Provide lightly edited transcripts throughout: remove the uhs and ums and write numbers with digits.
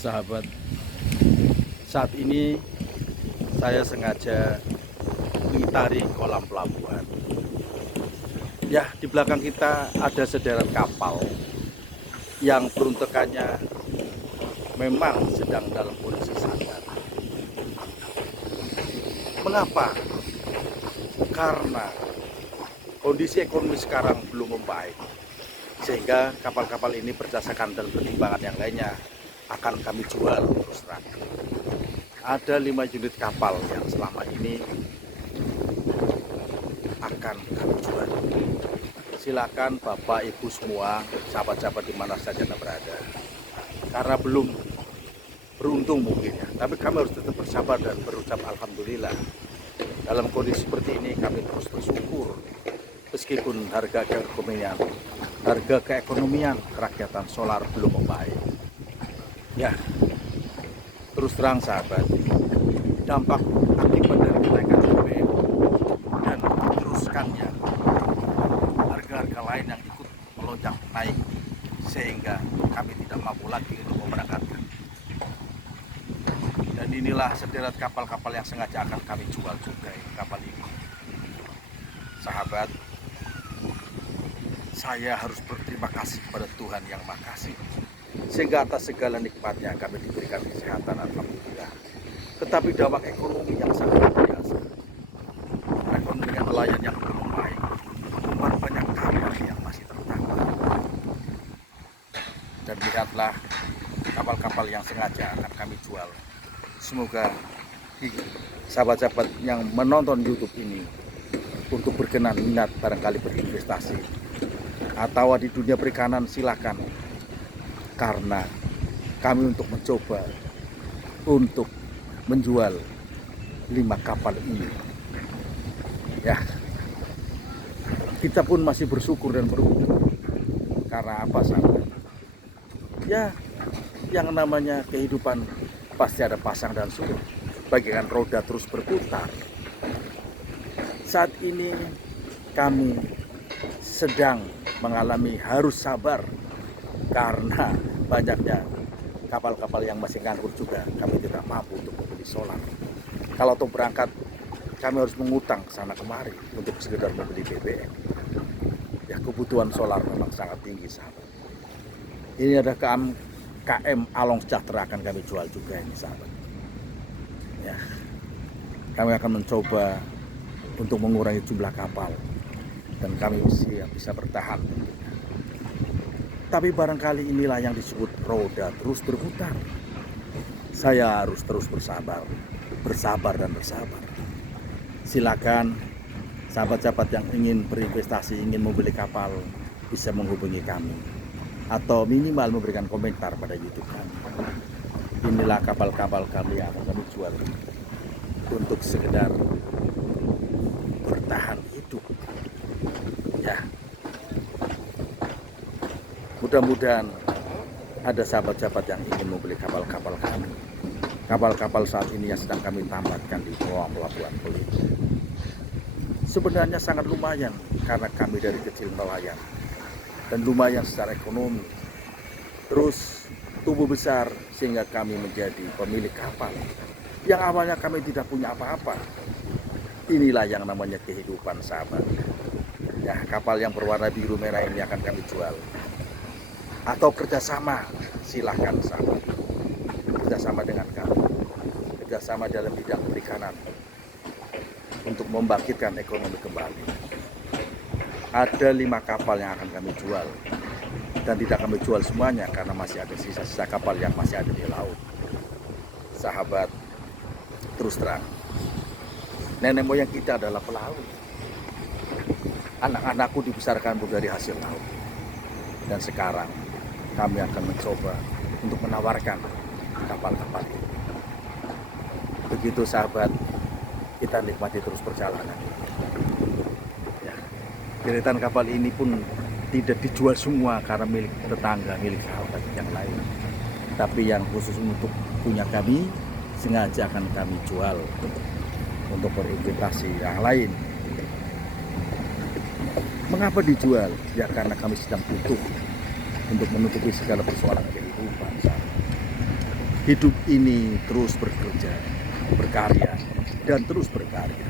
sahabat, saat ini saya sengaja mengitari kolam pelabuhan. Ya, di belakang kita ada sederet kapal yang peruntukannya memang sedang dalam kondisi sadar. Mengapa? Karena kondisi ekonomi sekarang belum membaik, sehingga kapal-kapal ini berdasarkan dan pertimbangan yang lainnya akan kami jual terus terang. Ada 5 unit kapal yang selama ini akan kami jual. Silakan Bapak Ibu semua, sahabat-sahabat di mana saja Anda berada. Karena belum beruntung mungkin ya, tapi kami harus tetap bersabar dan berucap alhamdulillah. Dalam kondisi seperti ini kami terus bersyukur, meskipun harga keekonomian kerakyatan solar belum membaik. Ya, terus terang sahabat, dampak akibat dari kenaikan BBM dan teruskannya harga-harga lain yang ikut melonjak naik, sehingga kami tidak mampu lagi untuk memberangkatkan. Dan inilah sederet kapal-kapal yang sengaja akan kami jual juga kapal ini. Sahabat, saya harus berterima kasih kepada Tuhan yang Maha Kasih, sehingga atas segala nikmatnya kami diberikan kesehatan, alhamdulillah. Tetapi dampak ekonomi yang sangat luar biasa, perekonomian nelayan yang belum membaik, membuat banyak kapal yang masih tertangkap. Dan lihatlah kapal-kapal yang sengaja akan kami jual. Semoga sahabat-sahabat yang menonton YouTube ini untuk berkenan minat barangkali berinvestasi atau di dunia perikanan, silakan. Karena kami untuk mencoba untuk menjual 5 kapal ini. Ya, kita pun masih bersyukur dan beruntung. Karena apa sahabat? Ya, yang namanya kehidupan pasti ada pasang dan surut. Bagaikan roda terus berputar. Saat ini kami sedang mengalami harus sabar karena banyaknya kapal-kapal yang masih nganggur juga. Kami tidak mampu untuk membeli solar. Kalau untuk berangkat, kami harus mengutang sana kemari untuk sekedar membeli BBM. Ya, kebutuhan solar memang sangat tinggi sahabat. Ini ada KM Along Sejahtera akan kami jual juga ini sahabat. Ya, kami akan mencoba untuk mengurangi jumlah kapal dan kami bisa bertahan. Tapi barangkali inilah yang disebut roda terus berputar. Saya harus terus bersabar dan bersabar. Silakan sahabat-sahabat yang ingin berinvestasi, ingin membeli kapal, bisa menghubungi kami atau minimal memberikan komentar pada YouTube kami. Inilah kapal-kapal kami yang akan kami jual untuk sekedar bertahan hidup. Ya, mudah-mudahan ada sahabat-sahabat yang ingin membeli kapal-kapal kami. Kapal-kapal saat ini yang sedang kami tambatkan di pelabuhan Pelita. Sebenarnya sangat lumayan karena kami dari kecil nelayan dan lumayan secara ekonomi. Terus tumbuh besar sehingga kami menjadi pemilik kapal yang awalnya kami tidak punya apa-apa. Inilah yang namanya kehidupan sahabat. Ya, kapal yang berwarna biru merah ini akan kami jual. Atau kerjasama, silahkan sahabat. Kerjasama dengan kami. Kerjasama dalam bidang perikanan untuk membangkitkan ekonomi kembali. Ada 5 kapal yang akan kami jual. Dan tidak kami jual semuanya karena masih ada sisa-sisa kapal yang masih ada di laut. Sahabat, terus terang, nenek moyang kita adalah pelaut. Anak-anakku dibesarkan dari hasil laut. Dan sekarang kami akan mencoba untuk menawarkan kapal-kapal ini. Begitu sahabat, kita nikmati terus perjalanan. Ya, deretan kapal ini pun tidak dijual semua karena milik tetangga, milik sahabat yang lain. Tapi yang khusus untuk punya kami, sengaja akan kami jual untuk berinvestasi yang lain. Mengapa dijual? Ya karena kami sedang butuh untuk menutupi segala persoalan kehidupan. hidup ini terus bekerja, berkarya, dan terus berkarya.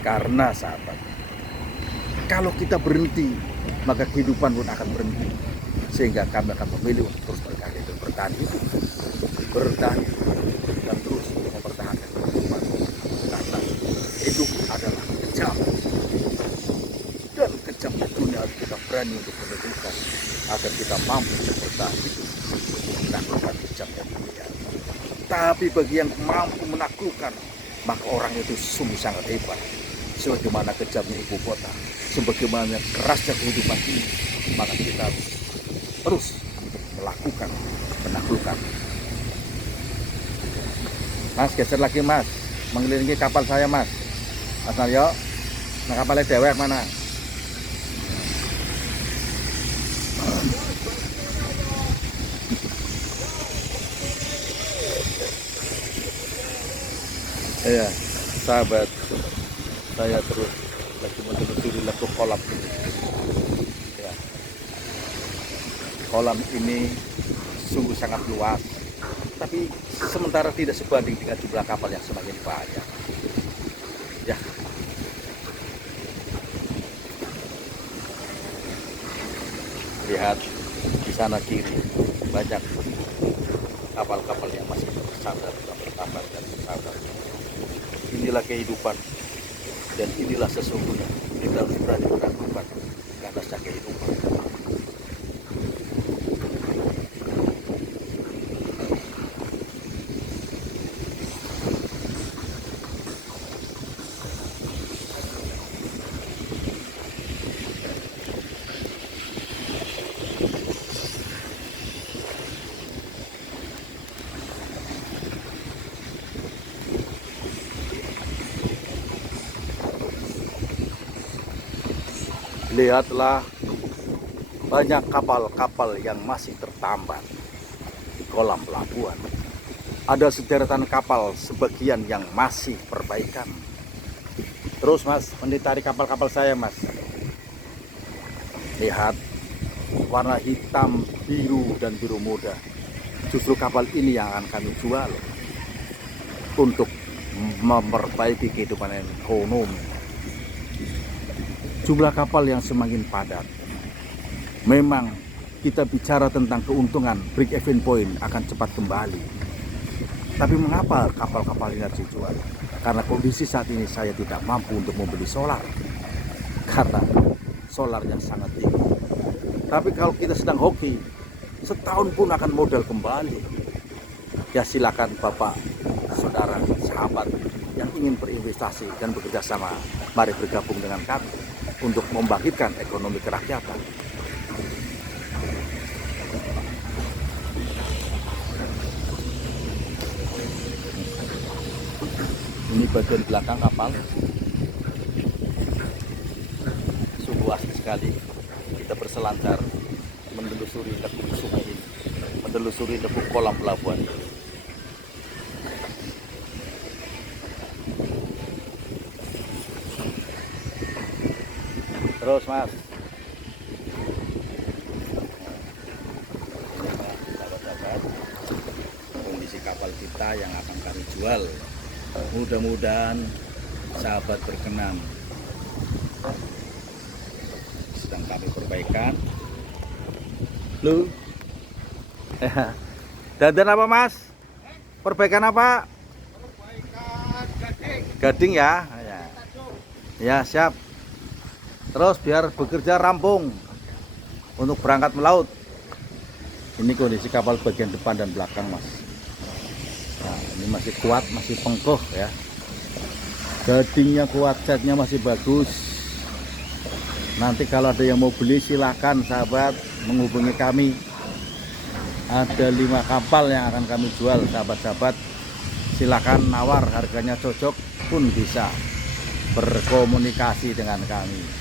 Karena sahabat, kalau kita berhenti, maka kehidupan pun akan berhenti. Sehingga kami akan memilih untuk terus berkarya dan bertahan hidup. Bertahan hidup dan terus mempertahankan kehidupan. Karena hidup adalah kejam. Dan kejamnya dunia harus kita berani untuk menentukan agar kita mampu untuk bertahan hidup. Menaklukkan kejamnya dunia. Tapi bagi yang mampu menaklukkan, maka orang itu sungguh sangat hebat. Sebagaimana kejamnya ibu kota, sebagaimana kerasnya kehidupan ini, maka kita harus terus melakukan menaklukkan. Mas, geser lagi mas, mengelilingi kapal saya mas. Mas Naryo, nah kapalnya dewek mana? Iya, sahabat, saya terus lagi menelusuri lekuk kolam ini. Ya. Kolam ini sungguh sangat luas, tapi sementara tidak sebanding dengan jumlah kapal yang semakin banyak. Ya, lihat di sana kiri banyak kapal-kapal yang masih bersandar, bertambah dan bersandar. Inilah kehidupan dan inilah sesungguhnya kita harus berani menaklukkan karena kehidupan. Lihatlah banyak kapal-kapal yang masih tertambat di kolam pelabuhan. Ada sederetan kapal sebagian yang masih perbaikan. Terus mas, menitari kapal-kapal saya mas. Lihat warna hitam, biru dan biru muda. Justru kapal ini yang akan kami jual untuk memperbaiki kehidupan ekonomi. Jumlah kapal yang semakin padat. Memang kita bicara tentang keuntungan break even point akan cepat kembali. Tapi mengapa kapal-kapal ini harus dijual? Karena kondisi saat ini saya tidak mampu untuk membeli solar. Karena solarnya sangat tinggi. Tapi kalau kita sedang hoki, setahun pun akan modal kembali. Ya silakan Bapak, Saudara, sahabat yang ingin berinvestasi dan bekerja sama, mari bergabung dengan kami untuk membangkitkan ekonomi kerakyatan. Ini bagian belakang kapal. Sungguh asli sekali. Kita berselancar menelusuri lekuk sungai ini, menelusuri lekuk kolam pelabuhan ini. Terus mas, sahabat-sahabat, kondisi kapal kita yang akan kami jual, mudah-mudahan sahabat berkenan. Sedang kami perbaikan. Lu, dandan apa mas? Perbaikan apa? Perbaikan gading. Gading ya? Ya siap. Terus biar bekerja rampung untuk berangkat melaut. Ini kondisi kapal bagian depan dan belakang mas. Nah, ini masih kuat, masih pengkoh ya. Gadingnya kuat, catnya masih bagus. Nanti kalau ada yang mau beli silakan sahabat menghubungi kami. Ada 5 kapal yang akan kami jual sahabat-sahabat. Silakan nawar, harganya cocok pun bisa berkomunikasi dengan kami.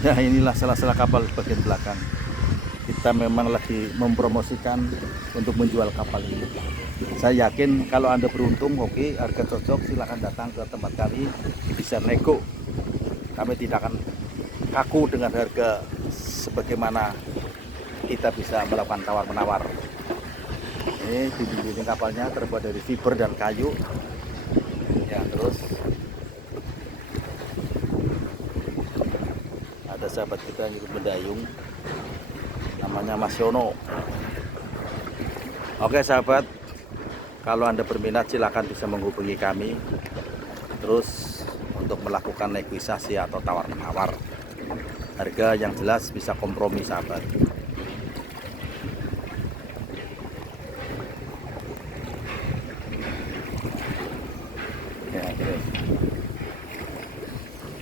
Ya inilah salah-salah kapal bagian belakang. Kita memang lagi mempromosikan untuk menjual kapal ini. Saya yakin kalau Anda beruntung, oke, harga cocok, silahkan datang ke tempat kami, bisa nego. Kami tidak akan kaku dengan harga sebagaimana kita bisa melakukan tawar-menawar. Ini dinding-dinding kapalnya terbuat dari fiber dan kayu. Ya, terus ada sahabat kita yang ikut mendayung, namanya Mas Yono. Oke sahabat, kalau Anda berminat silakan bisa menghubungi kami. Terus untuk melakukan negosiasi atau tawar-menawar, harga yang jelas bisa kompromi sahabat. Ya, terus.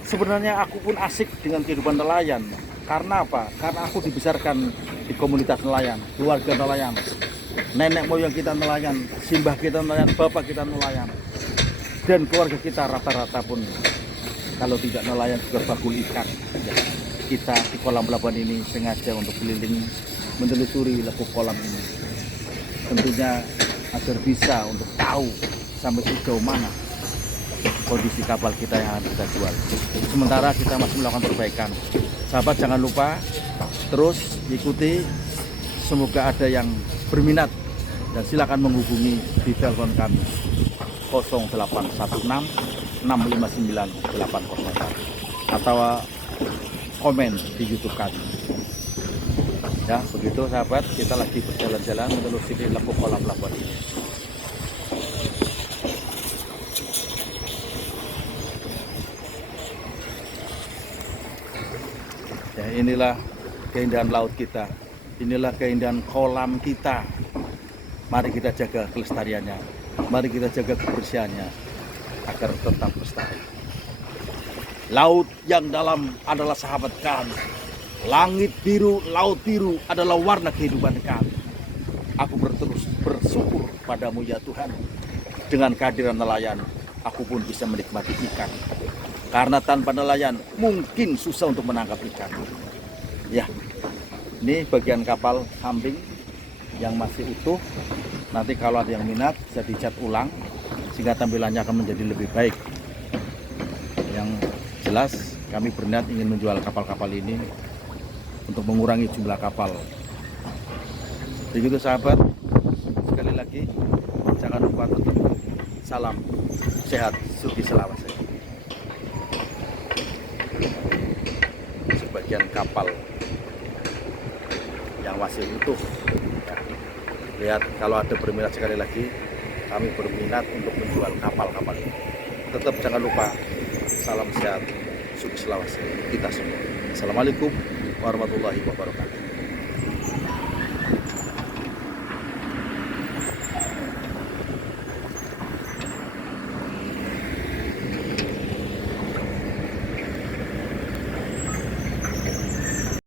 Sebenarnya aku pun asik dengan kehidupan nelayan. Karena apa? Karena aku dibesarkan di komunitas nelayan, keluarga nelayan. Nenek moyang kita nelayan, simbah kita nelayan, bapak kita nelayan. Dan keluarga kita rata-rata pun kalau tidak nelayan juga bakul ikan. Ya, kita di kolam pelabuhan ini sengaja untuk keliling menelusuri lekuk kolam ini. Tentunya agar bisa untuk tahu sampai sejauh mana kondisi kapal kita yang akan kita jual. Sementara kita masih melakukan perbaikan. Sahabat jangan lupa terus ikuti. Semoga ada yang berminat dan silakan menghubungi di telepon kami 0816 659 801 atau komen di YouTube kami. Ya, begitu sahabat, kita lagi berjalan-jalan menelusuri lekuk kolam pelabuhan ini. Ya, inilah keindahan laut kita. Inilah keindahan kolam kita. Mari kita jaga kelestariannya. Mari kita jaga kebersihannya agar tetap lestari. Laut yang dalam adalah sahabat kami. Langit biru, laut biru adalah warna kehidupan kami. Aku terus bersyukur padamu ya Tuhan. Dengan kehadiran nelayan, aku pun bisa menikmati ikan. Karena tanpa nelayan mungkin susah untuk menangkap ikan. Ya, ini bagian kapal samping yang masih utuh. Nanti kalau ada yang minat bisa dicat ulang sehingga tampilannya akan menjadi lebih baik. Yang jelas kami berniat ingin menjual kapal-kapal ini untuk mengurangi jumlah kapal. Begitu sahabat, sekali lagi jangan lupa tetap salam sehat, Sugi Selawase. Sebagian kapal yang masih utuh. Lihat, kalau ada berminat sekali lagi, kami berminat untuk menjual kapal-kapal ini. Tetap jangan lupa salam sehat, Sugi Selawase kita semua. Assalamualaikum warahmatullahi wabarakatuh.